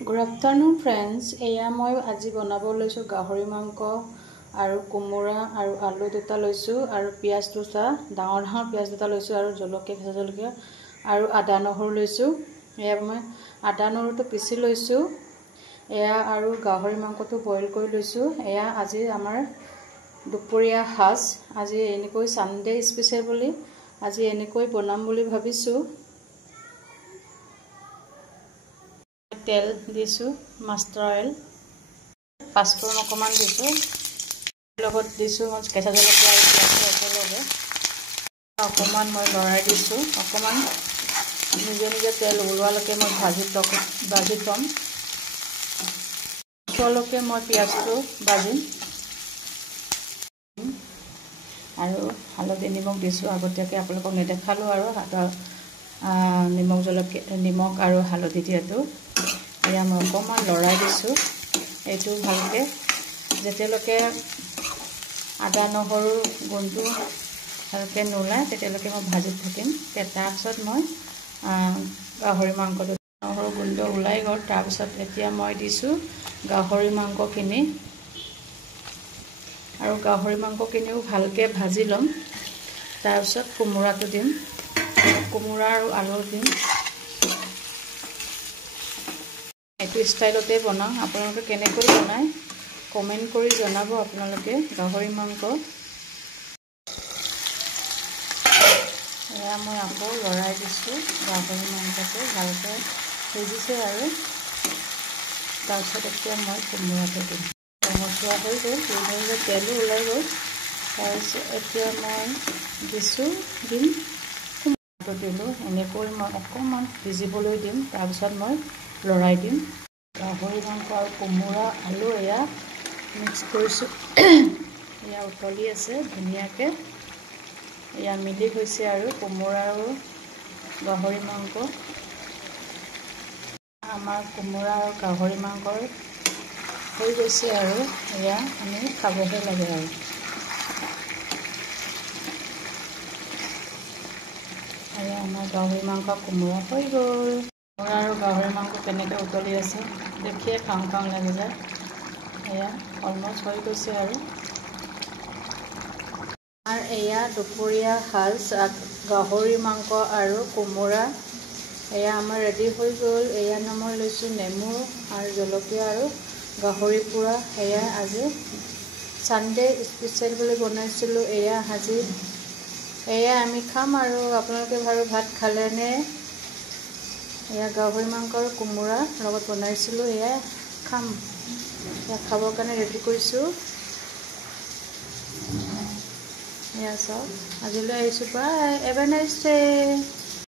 Good afternoon, friends. এয়া মই আজি বনাব লৈছো গাহৰি মাংস আৰু কোমোৰা আৰু আলু দুটা লৈছো আৰু পিয়াজ দুটা ডাঙৰ পিয়াজ দুটা লৈছো আৰু জলকীয়া কেঁচা জলকীয়া আৰু আদা নহৰু লৈছো। এয়া মই আদা নহৰুটো পিছি লৈছো। এয়া আৰু গাহৰি মাংসটো বইল কৰি লৈছো। এয়া আজি আমাৰ দুপৰীয়া সাজ। আজি এনেকৈ সানডে স্পেশাল বুলি আজি এনেকৈ বনাম বুলি ভাবিছো। তেল দিছো, মাষ্টাৰ অইল, পাঁচফোৰণ অকমান দিছো, লগত দিছো কেঁচা জলকীয়া আৰু পিঁয়াজ একেলগে অকমান মই লৰাই দিছো। অকমান নিজে নিজে তেল ওলোৱালৈকে মই ভাজি থম। অলপকে মই পিঁয়াজটো ভাজিম আৰু হালধি নিমখ দিছো। আগতীয়াকৈ আপোনালোকক নেদেখালো আৰু নিমখ আৰু হালধি দিয়াটো। এয়া মই অকমান লৰাই দিছো। এইটো ভালকে যেতিয়ালৈকে আদা নহৰু গোন্ধটো ভালকে নোলায় তেতিয়ালৈকে মই ভাজি থাকিম। তাৰপিছত মই গাহৰি মাংসটো নহৰু গোন্ধ ওলাই গ'ল। তাৰপিছত এতিয়া মই দিছো গাহৰি মাংসখিনি আৰু গাহৰি মাংসখিনিও ভালকে ভাজি ল'ম। তাৰপিছত কোমোৰাটো দিম, কোমোৰা আৰু আলু দিম। এইটো ষ্টাইলতে বনাওঁ। আপোনালোকে কেনেকৈ বনায় কমেণ্ট কৰি জনাব। আপোনালোকে গাহৰি মাংস এয়া মই আকৌ লৰাই দিছোঁ। গাহৰি মাংসটো ভালকৈ সিজিছে আৰু তাৰপিছত এতিয়া মই কোমোৰাটো দিম। মচুৱা হৈ গ'ল, তেলো ওলাই গ'ল। তাৰপিছত এতিয়া মই দিম কোমোৰাটো দিলোঁ। এনেকৈ মই অকণমান ভিজিবলৈ দিম। তাৰপিছত মই লৰাই দিম। গাহৰি মাংস আৰু কোমোৰা আলু এয়া মিক্স কৰিছোঁ। এয়া উতলি আছে ধুনীয়াকৈ। এয়া মিলি গৈছে আৰু কোমোৰা আৰু গাহৰি মাংস। আমাৰ কোমোৰা আৰু গাহৰি মাংস হৈ গৈছে আৰু এয়া আমি খাবহে লাগে আৰু এয়া আমাৰ গাহৰি মাংস কোমোৰা হৈ গ'ল। কোমোৰা আৰু গাহৰি মাংস কেনেকৈ উতলি আছে দেখিয়ে খাওঁ খাওঁ লাগি যায়। এয়া অলমষ্ট হৈ গৈছে আৰু আমাৰ এয়া দুপৰীয়া সাজ গাহৰি মাংস আৰু কোমোৰা এয়া আমাৰ ৰেডি হৈ গ'ল। এয়া মই লৈছোঁ নেমু আৰু জলকীয়া আৰু গাহৰি পোৰা। এয়া আজি সানডে স্পেচিয়েল বুলি বনাইছিলোঁ। এয়া আজি এয়া আমি খাম আৰু আপোনালোকে বাৰু ভাত খালেনে? এয়া গাহৰি মাংস আৰু কোমোৰা লগত বনাইছিলোঁ। এয়া খাম। এয়া খাবৰ কাৰণে ৰেডি কৰিছোঁ। এয়া চাওক। আজিলৈ আহিছোঁ। বাই, এভ এ নাইচ ডে।